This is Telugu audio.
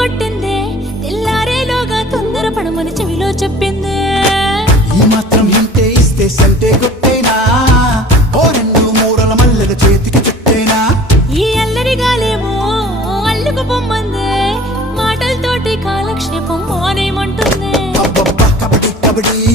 కొట్టిందే తెల్లారేలోగా తొందర పడమని చెవిలో చెప్పిందే ఈ మాత్రం హింటే ఇస్తే సంటే కొట్టేనా ఓ రెండు మూడల మల్లెల చేతికి చుట్టేనా ఈ అల్లరి గాలేమో అల్లుకు పొమ్మందే మాటలతోటి కాలక్షేపం మానేమంటుందే అబ్బబ్బా కబడ్డీ కబడ్డీ